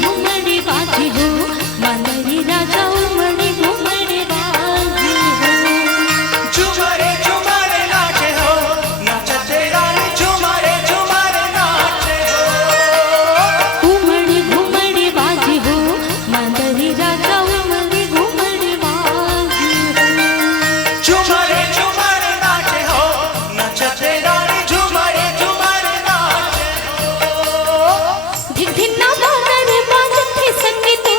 घुमड़े बाजी हो मांदरी राजा उमड़े घुमड़े बाजी हो। झुमरे झुमरे नाचे हो नाचते रानी झुमरे झुमरे नाचे हो। घुमड़े घुमड़े बाजी हो मांदरी राजा उमड़े घुमड़े बाजी हो। झुमरे झुमरे नाचे हो नाचते रानी झुमरे झुमरे नाचे हो। धिन्ना बादल बाजते संगीतो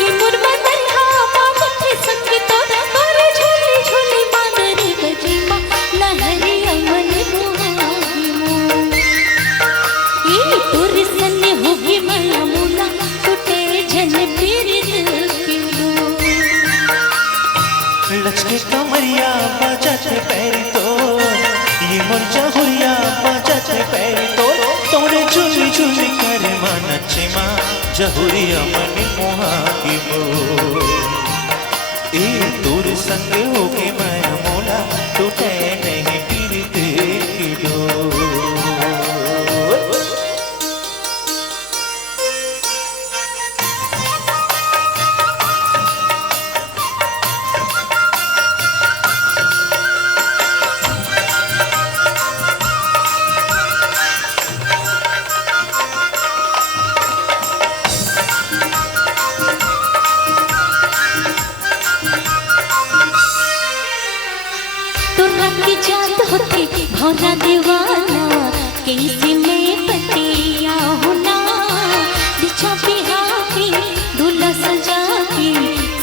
ये मुरमदल्हा बाजते संगीतो तोरे झूली झूली मांदरी बजी मां लहरी अमन मोहागी मो। ये तोरे सन्ने होगी माया मोला टूटे जन पीरित किलो। लचके कमरिया बजाते पैरी तो ये मुरझा हुरिया बजाते पैरी तो तोरे झूली झूली करे मां नचे मां जहुरिया मन मोहागी मो। ए तोर संग होके माया मोला टूटे नहीं पीरित किलो। की जात होती भौरा दीवाना कैसे मैं पतिया होना दिशा बिहारी दूल्हा सजा के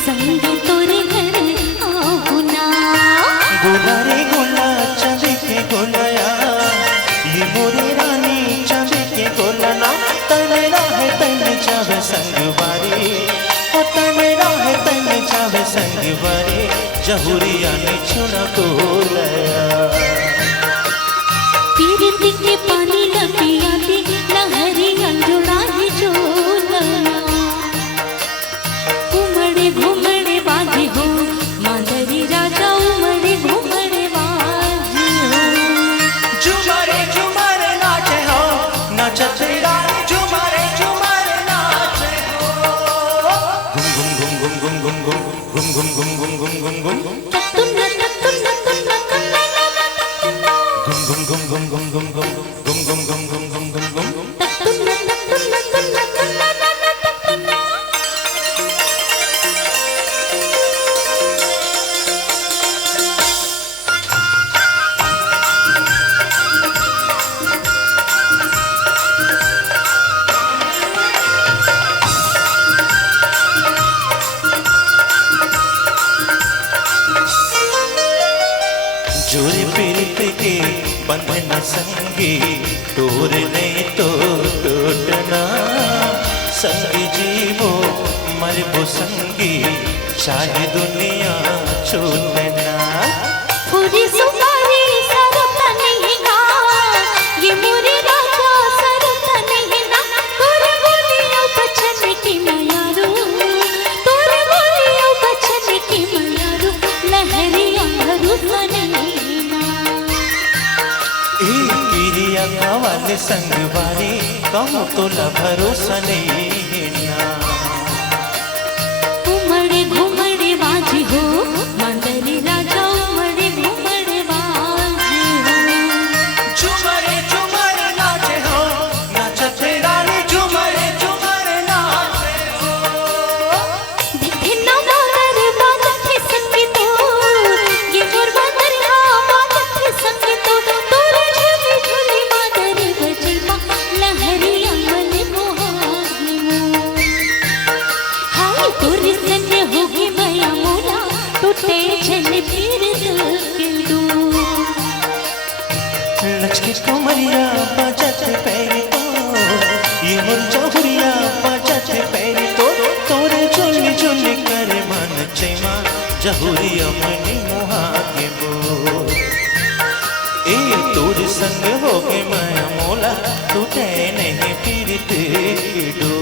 संग तोरे घर आहुना। गोला रे गोला चांदी के गोलाया ये मोरे रानी चांदी के गोला ना तनेरा है तन जावे संगवारी ओ तनेरा है तन जावे संगवारी जहुरिया ने छुना गोलाया। पीरती के पानी लपिया दी लहरी अंजुड़ा ही जोला। घुमड़े घुमड़े बाजी हो मांदरी राजा उमड़े घुमड़े बाजी हो। झुमरे झुमरे नाचे हो नाचते रानी झुमरे झुमरे नाचे हो। गुम गुम गुम गुम गुम गुम गुम गुम गुम गुम गुम गुम गुम गुम तत्तुन्ना तत्तुन्ना तत्तुन्ना तत्तुन्ना तत्तुन्ना गुम गुम गुम गुम गुम गुम गुम गुम गुम गुम गुम गुम गुम गुम गुम गुम तत्तुन्ना तत्तुन्ना तत्तुन्ना तत्तुन्ना। जोरे पीरित के बंधन संगी तोरने तो टूटना संगी जीवो मरबो संगी चाहे दुनिया छूटना। पूरी सुपारी सरता नहीं गा ये मोरे राजा सरता नहीं ना। तोरे बोलियो बचन की मयारू तोरे बोलियो बचन की मयारू लहरी अंगरू नहीं ना। ए पिरिया वाले संगवारी कहूँ तो ला भरोसा नहीं ना। घुमड़े घुमड़े बाजी हो मांदरी राजा उमड़े घुमड़े बाजी हो। झुमरे झुमरे नाचे हो नाचते रानी झुमरे झुमरे नाचे हो। धिन्ना बादल बाजते संगीतो ये मुरमदल्हा बाजते संगीतो तोरे झूली झूली मांदरी बजी मां लहरी अमन मोहागी मो। हाय तोरे सन्ने होगी माया मोला टूटे जन पीर दिल के दो। लचके कमरिया बजाते पैरी तो ये मुरझा हुरिया बजाते पैरी तो तोरे झोली झोली करे मन चेमा जहुरिया मन मोहागे मो। ए तोर संग होगे माया मोला टूटे नहीं पीरित डो।